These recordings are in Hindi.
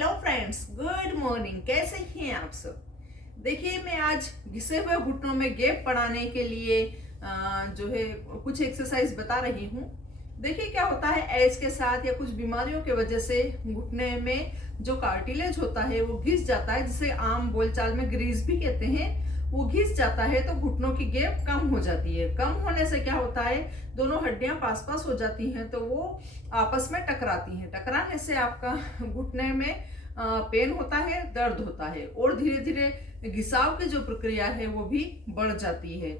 Hello friends, good morning. कैसे हैं आप सब? देखिए, मैं आज घिसे हुए घुटनों में गैप बढ़ाने के लिए जो है कुछ एक्सरसाइज बता रही हूँ। देखिए क्या होता है, एज के साथ या कुछ बीमारियों की वजह से घुटने में जो कार्टिलेज होता है वो घिस जाता है, जिसे आम बोलचाल में ग्रीस भी कहते हैं। वो घिस जाता है तो घुटनों की गैप कम हो जाती है। कम होने से क्या होता है, दोनों हड्डियां पास पास हो जाती हैं तो वो आपस में टकराती हैं। टकराने से आपका घुटने में पेन होता है, दर्द होता है और धीरे धीरे घिसाव की जो प्रक्रिया है वो भी बढ़ जाती है।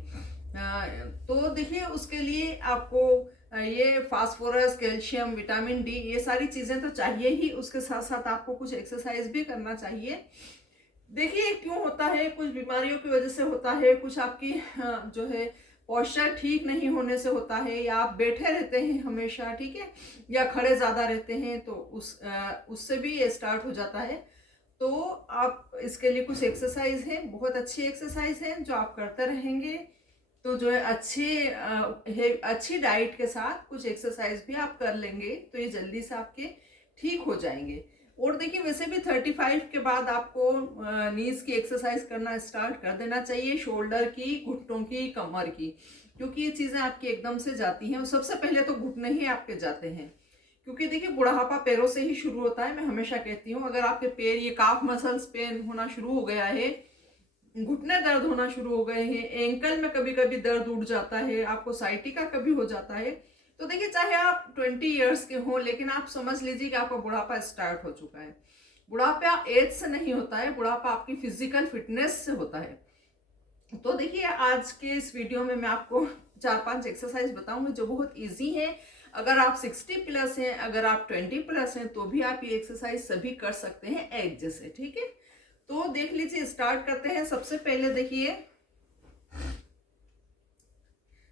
तो देखिए, उसके लिए आपको ये फास्फोरस, कैल्शियम, विटामिन डी, ये सारी चीजें तो चाहिए ही। उसके साथ साथ आपको कुछ एक्सरसाइज भी करना चाहिए। देखिए क्यों होता है, कुछ बीमारियों की वजह से होता है, कुछ आपकी जो है पोस्चर ठीक नहीं होने से होता है, या आप बैठे रहते हैं हमेशा, ठीक है, या खड़े ज्यादा रहते हैं तो उससे भी ये स्टार्ट हो जाता है। तो आप इसके लिए कुछ एक्सरसाइज है, बहुत अच्छी एक्सरसाइज है जो आप करते रहेंगे तो जो है अच्छी डाइट के साथ कुछ एक्सरसाइज भी आप कर लेंगे तो ये जल्दी से आपके ठीक हो जाएंगे। और देखिए, वैसे भी 35 के बाद आपको नीज की एक्सरसाइज करना स्टार्ट कर देना चाहिए, शोल्डर की, घुटनों की, कमर की, क्योंकि ये चीजें आपकी एकदम से जाती हैं और सबसे पहले तो घुटने ही आपके जाते हैं। क्योंकि देखिए, बुढ़ापा पैरों से ही शुरू होता है। मैं हमेशा कहती हूँ, अगर आपके पैर, ये काफ मसल्स पेन होना शुरू हो गया है, घुटने दर्द होना शुरू हो गए हैं, एंकल में कभी कभी दर्द उठ जाता है, आपको साइटिका कभी हो जाता है, तो देखिए चाहे आप 20 ईयर्स के हो, लेकिन आप समझ लीजिए कि आपका बुढ़ापा स्टार्ट हो चुका है। बुढ़ापा एज से नहीं होता है, बुढ़ापा आपकी फिजिकल फिटनेस से होता है। तो देखिए, आज के इस वीडियो में मैं आपको 4-5 एक्सरसाइज बताऊंगी जो बहुत इजी है। अगर आप 60 प्लस हैं, अगर आप 20 प्लस हैं, तो भी आप ये एक्सरसाइज सभी कर सकते हैं एज जैसे, ठीक है। तो देख लीजिए, स्टार्ट करते हैं। सबसे पहले देखिए,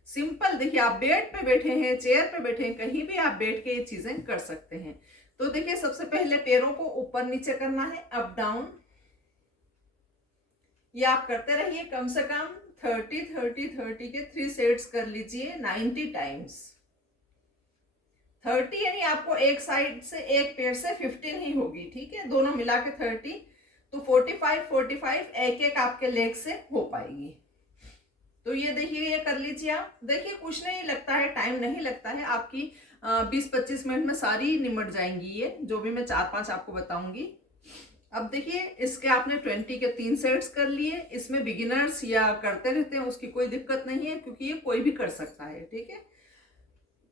सिंपल, देखिए आप बेड पे बैठे हैं, चेयर पे बैठे हैं, कहीं भी आप बैठ के ये चीजें कर सकते हैं। तो देखिए, सबसे पहले पैरों को ऊपर नीचे करना है, अप डाउन। ये आप करते रहिए, कम से कम 30 के 3 सेट्स कर लीजिए 90 टाइम्स। 30 यानी आपको एक साइड से, एक पैर से 15 ही होगी, ठीक है, दोनों मिला के 30, तो 45 एक एक आपके लेग से हो पाएगी। तो ये देखिए, ये कर लीजिए आप। देखिए कुछ नहीं लगता है, टाइम नहीं लगता है, आपकी 20-25 मिनट में सारी निमट जाएंगी ये, जो भी मैं 4-5 आपको बताऊंगी। अब देखिए, इसके आपने 20 के 3 सेट्स कर लिए। इसमें बिगिनर्स या करते रहते हैं उसकी कोई दिक्कत नहीं है, क्योंकि ये कोई भी कर सकता है, ठीक है।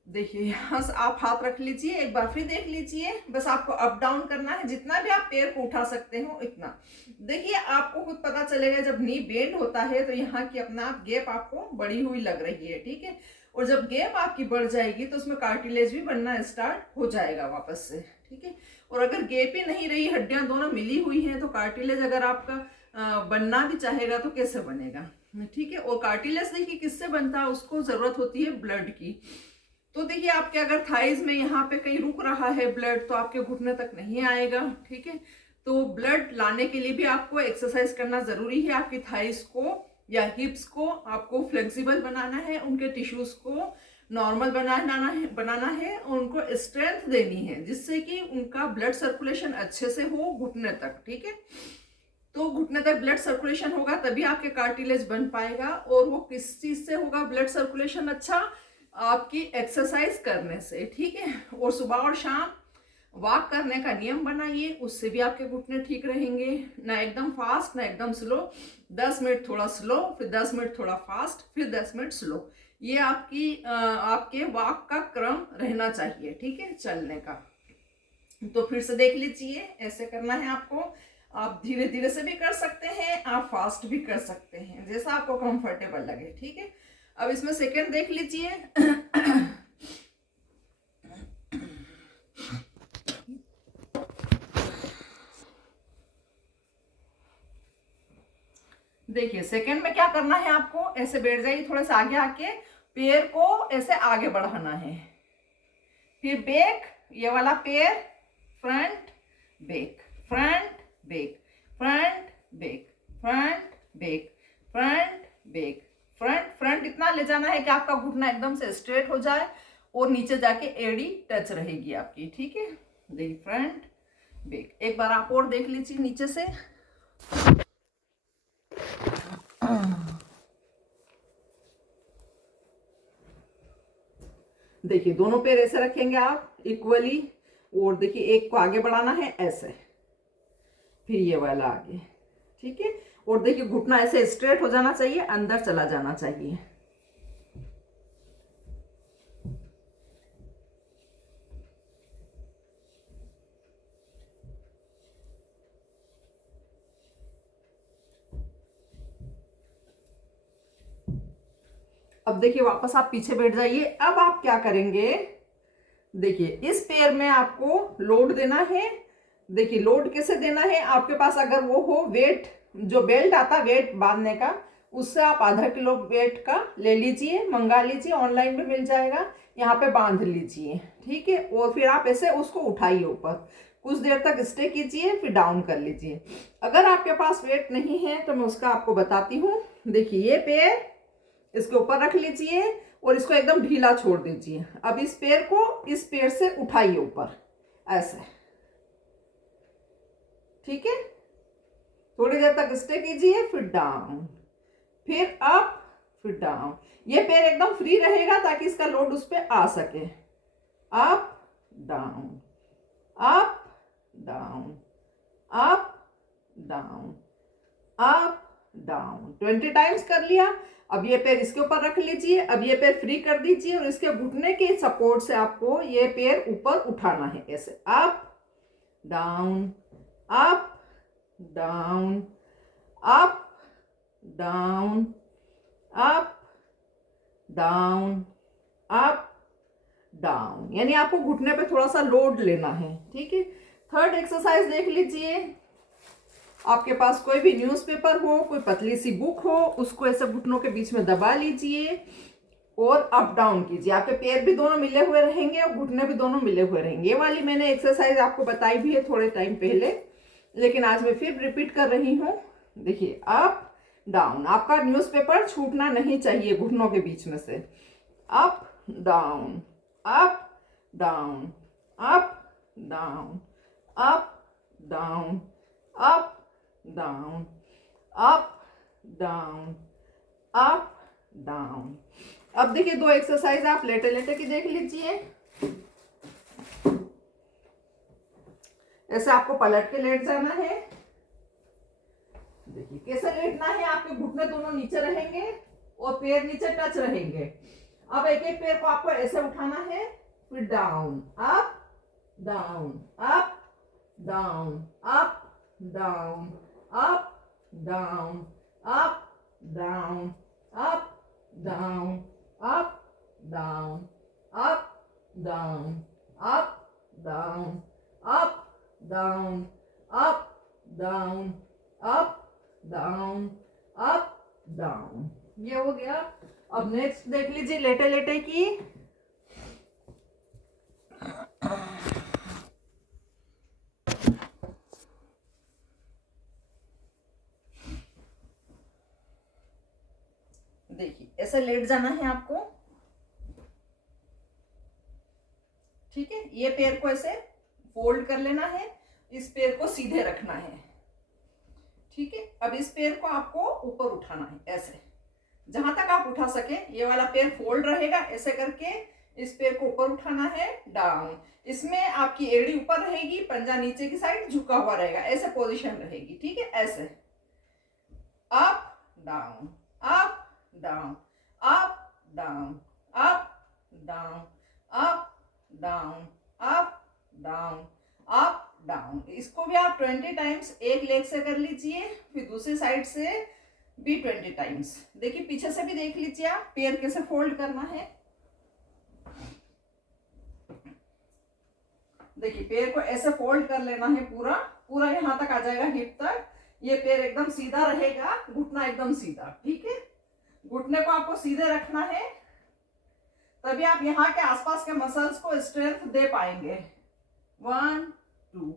देखिए, यहाँ से आप हाथ रख लीजिए, एक बार फिर देख लीजिए, बस आपको अप डाउन करना है, जितना भी आप पैर को उठा सकते हो इतना। देखिए, आपको खुद पता चलेगा जब नी बेंड होता है तो यहाँ की अपना गैप आपको बढ़ी हुई लग रही है, ठीक है। और जब गैप आपकी बढ़ जाएगी तो उसमें कार्टिलेज भी बनना स्टार्ट हो जाएगा वापस से, ठीक है। और अगर गैप ही नहीं रही, हड्डियां दोनों मिली हुई हैं, तो कार्टिलेज अगर आपका बनना भी चाहेगा तो कैसे बनेगा, ठीक है। और कार्टिलेज देखिए किससे बनता है, उसको जरूरत होती है ब्लड की। तो देखिए, आपके अगर थाइज में यहाँ पे कहीं रुक रहा है ब्लड, तो आपके घुटने तक नहीं आएगा, ठीक है। तो ब्लड लाने के लिए भी आपको एक्सरसाइज करना जरूरी है। आपकी थाइज को या हिप्स को आपको फ्लेक्सिबल बनाना है, उनके टिश्यूज को नॉर्मल बनाना है और उनको स्ट्रेंथ देनी है, जिससे कि उनका ब्लड सर्कुलेशन अच्छे से हो घुटने तक, ठीक है। तो घुटने तक ब्लड सर्कुलेशन होगा तभी आपके कार्टिलेज बन पाएगा। और वो किस चीज से होगा ब्लड सर्कुलेशन अच्छा? आपकी एक्सरसाइज करने से, ठीक है। और सुबह और शाम वॉक करने का नियम बनाइए, उससे भी आपके घुटने ठीक रहेंगे। ना एकदम फास्ट, ना एकदम स्लो, 10 मिनट थोड़ा स्लो, फिर 10 मिनट थोड़ा फास्ट, फिर 10 मिनट स्लो। ये आपके वॉक का क्रम रहना चाहिए, ठीक है, चलने का। तो फिर से देख लीजिए, ऐसे करना है आपको। आप धीरे धीरे से भी कर सकते हैं, आप फास्ट भी कर सकते हैं, जैसा आपको कंफर्टेबल लगे, ठीक है। अब इसमें सेकंड देख लीजिए। देखिए, सेकंड में क्या करना है आपको, ऐसे बैठ जाइए, थोड़ा सा आगे आके पैर को ऐसे आगे बढ़ाना है, फिर बैक, ये वाला पैर, front back, front back, front back, front back, front back, front front इतना ले जाना है कि आपका घुटना एकदम से स्ट्रेट हो जाए और नीचे जाके एड़ी टच रहेगी आपकी, ठीक है। देखिए, फ्रंट बैक। एक बार आप और देख लीजिए नीचे से। देखिए दोनों पैर ऐसे रखेंगे आप इक्वली, और देखिए एक को आगे बढ़ाना है ऐसे, फिर ये वाला आगे, ठीक है। और देखिए घुटना ऐसे स्ट्रेट हो जाना चाहिए, अंदर चला जाना चाहिए। अब देखिए वापस आप पीछे बैठ जाइए। अब आप क्या करेंगे, देखिए इस पैर में आपको लोड देना है। देखिए लोड कैसे देना है, आपके पास अगर वो हो वेट, जो बेल्ट आता वेट बांधने का, उससे आप आधा किलो वेट का ले लीजिए, मंगा लीजिए, ऑनलाइन भी मिल जाएगा। यहाँ पे बांध लीजिए, ठीक है। और फिर आप ऐसे उसको उठाइए ऊपर, कुछ देर तक स्टे कीजिए, फिर डाउन कर लीजिए। अगर आपके पास वेट नहीं है तो मैं उसका आपको बताती हूँ। देखिए ये पैर इसके ऊपर रख लीजिए और इसको एकदम ढीला छोड़ दीजिए। अब इस पैर को इस पैर से उठाइए ऊपर ऐसे, ठीक है। थोड़ी देर तक स्टे कीजिए, फिर डाउन, फिर अप, फिर डाउन। ये पैर एकदम फ्री रहेगा ताकि इसका लोड उस पर आ सके। Up down, up down, up down, up down. 20 times कर लिया। अब ये पैर इसके ऊपर रख लीजिए। अब ये पैर फ्री कर दीजिए और इसके घुटने के सपोर्ट से आपको ये पैर ऊपर उठाना है ऐसे। Up down, up down, up down, up down, up down. यानी आपको घुटने पे थोड़ा सा लोड लेना है, ठीक है। थर्ड एक्सरसाइज देख लीजिए। आपके पास कोई भी न्यूज़पेपर हो, कोई पतली सी बुक हो, उसको ऐसे घुटनों के बीच में दबा लीजिए और अप डाउन कीजिए। आपके पैर भी दोनों मिले हुए रहेंगे और घुटने भी दोनों मिले हुए रहेंगे। ये वाली मैंने एक्सरसाइज आपको बताई भी है थोड़े टाइम पहले, लेकिन आज मैं फिर रिपीट कर रही हूँ। देखिए अप डाउन, आपका न्यूज़पेपर छूटना नहीं चाहिए घुटनों के बीच में से। Up down, up down, up down, up down, up down, up down, up down. अब देखिए दो एक्सरसाइज आप लेटे लेटे की देख लीजिए। ऐसे आपको पलट के लेट जाना है। देखिए कैसे लेटना है, आपके घुटने दोनों नीचे रहेंगे और पैर नीचे टच रहेंगे। अब एक एक पैर को आपको ऐसे उठाना है, फिर down, up down, up down, up down, up down, up down, up down, up down, up down, up down, up down, up down, up down, up down. ये हो गया। अब नेक्स्ट देख लीजिए लेटे लेटे की। देखिए ऐसे लेट जाना है आपको, ठीक है। ये पैर को ऐसे फोल्ड कर लेना है, इस पैर को सीधे रखना है, ठीक है। अब इस पैर को आपको ऊपर उठाना है ऐसे, जहां तक आप उठा सके। ये वाला पैर फोल्ड रहेगा, ऐसे करके इस पैर को ऊपर उठाना है, डाउन। इसमें आपकी एड़ी ऊपर रहेगी, पंजा नीचे की साइड झुका हुआ रहेगा, ऐसे पोजीशन रहेगी, ठीक है। ऐसे up down, up down, up down, up down, up down, up down, up down. इसको भी आप 20 टाइम्स एक लेग से कर लीजिए, फिर दूसरी साइड से भी 20 टाइम्स। देखिए पीछे से भी देख लीजिए आप पैर कैसे फोल्ड करना है। देखिए पैर को ऐसे फोल्ड कर लेना है, पूरा पूरा यहां तक आ जाएगा, हिप तक। ये पैर एकदम सीधा रहेगा, घुटना एकदम सीधा, ठीक है। घुटने को आपको सीधे रखना है, तभी आप यहाँ के आसपास के मसल्स को स्ट्रेंथ दे पाएंगे। 1 2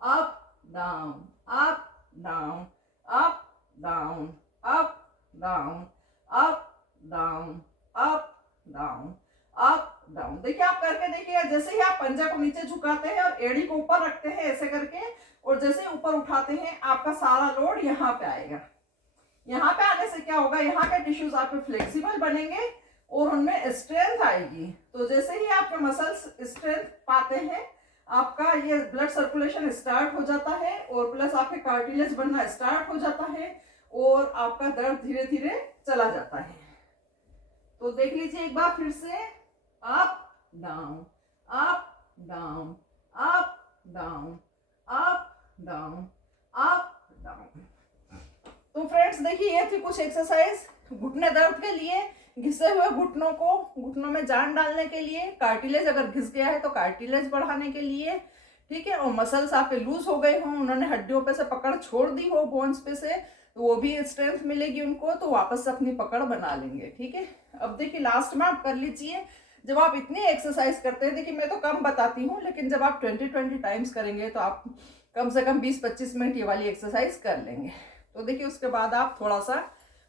up down, up down, up down, up down, up down, up down, up down. देखिए आप करके देखिएगा, जैसे ही आप पंजा को नीचे झुकाते हैं और एड़ी को ऊपर रखते हैं ऐसे करके, और जैसे ही ऊपर उठाते हैं आपका सारा लोड यहाँ पे आएगा। यहाँ पे आने से क्या होगा, यहाँ के टिश्यूज आपके फ्लेक्सिबल बनेंगे और उनमें स्ट्रेंथ आएगी। तो जैसे ही आपके मसल्स स्ट्रेंथ पाते हैं, आपका ये ब्लड सर्कुलेशन स्टार्ट हो जाता है और प्लस आपके कार्टिलेज बनना स्टार्ट हो जाता है और आपका दर्द धीरे धीरे चला जाता है। तो देख लीजिए एक बार फिर से, up down, up down, up down, up down, up down. तो फ्रेंड्स देखिए ये थी कुछ एक्सरसाइज घुटने दर्द के लिए, घिसे हुए घुटनों को घुटनों में जान डालने के लिए, कार्टिलेज अगर घिस गया है तो कार्टिलेज बढ़ाने के लिए, ठीक है। और मसल्स आपके लूज हो गए हों, उन्होंने हड्डियों पे से पकड़ छोड़ दी हो बोन्स पे से, तो वो भी स्ट्रेंथ मिलेगी उनको, तो वापस से अपनी पकड़ बना लेंगे, ठीक है। अब देखिए लास्ट में आप कर लीजिए, जब आप इतनी एक्सरसाइज करते हैं, देखिए मैं तो कम बताती हूँ, लेकिन जब आप 20-20 टाइम्स करेंगे तो आप कम से कम 20-25 मिनट ये वाली एक्सरसाइज कर लेंगे। तो देखिए उसके बाद आप थोड़ा सा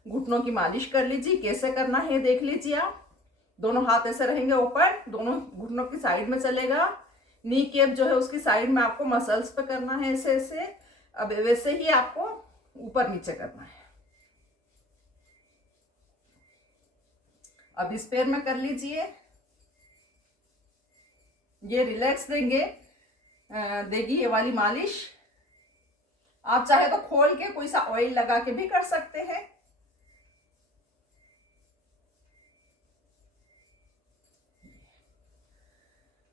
घुटनों की मालिश कर लीजिए। कैसे करना है देख लीजिए आप, दोनों हाथ ऐसे रहेंगे ऊपर, दोनों घुटनों की साइड में चलेगा, नी केप जो है उसकी साइड में आपको मसल्स पे करना है ऐसे ऐसे। अब वैसे ही आपको ऊपर नीचे करना है। अब इस पैर में कर लीजिए, ये रिलैक्स देगी ये वाली मालिश। आप चाहे तो खोल के कोई सा ऑयल लगा के भी कर सकते हैं।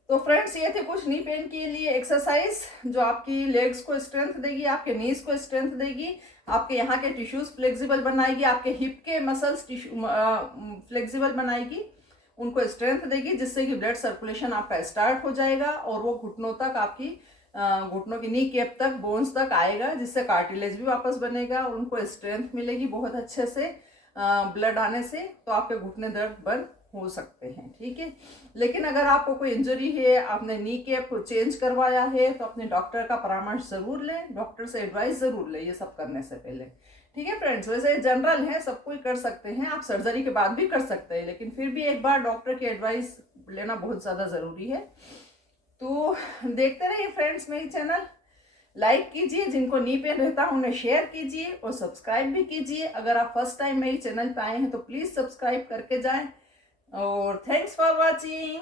तो फ्रेंड्स ये थे कुछ नी पेन के लिए एक्सरसाइज जो आपकी लेग्स को स्ट्रेंथ देगी, आपके नीज को स्ट्रेंथ देगी, आपके यहाँ के टिश्यूज फ्लेक्सिबल बनाएगी, आपके हिप के मसल्स फ्लेक्सिबल बनाएगी, उनको स्ट्रेंथ देगी, जिससे कि ब्लड सर्कुलेशन आपका स्टार्ट हो जाएगा और वो घुटनों तक आपकी घुटनों की नी कैप तक बोन्स तक आएगा, जिससे कार्टिलेज भी वापस बनेगा और उनको स्ट्रेंथ मिलेगी बहुत अच्छे से ब्लड आने से। तो आपके घुटने दर्द बंद हो सकते हैं, ठीक है। लेकिन अगर आपको कोई इंजरी है, आपने नी कैप चेंज करवाया है, तो अपने डॉक्टर का परामर्श जरूर लें, डॉक्टर से एडवाइस जरूर लें ये सब करने से पहले, ठीक है फ्रेंड्स। वैसे जनरल है, सब कोई कर सकते हैं, आप सर्जरी के बाद भी कर सकते हैं, लेकिन फिर भी एक बार डॉक्टर की एडवाइस लेना बहुत ज़्यादा ज़रूरी है। तो देखते रहिए फ्रेंड्स मेरी चैनल, लाइक कीजिए, जिनको नी पेन रहता है उन्हें शेयर कीजिए और सब्सक्राइब भी कीजिए। अगर आप फर्स्ट टाइम मेरी चैनल पे आए हैं तो प्लीज़ सब्सक्राइब करके जाएं। और थैंक्स फॉर वॉचिंग।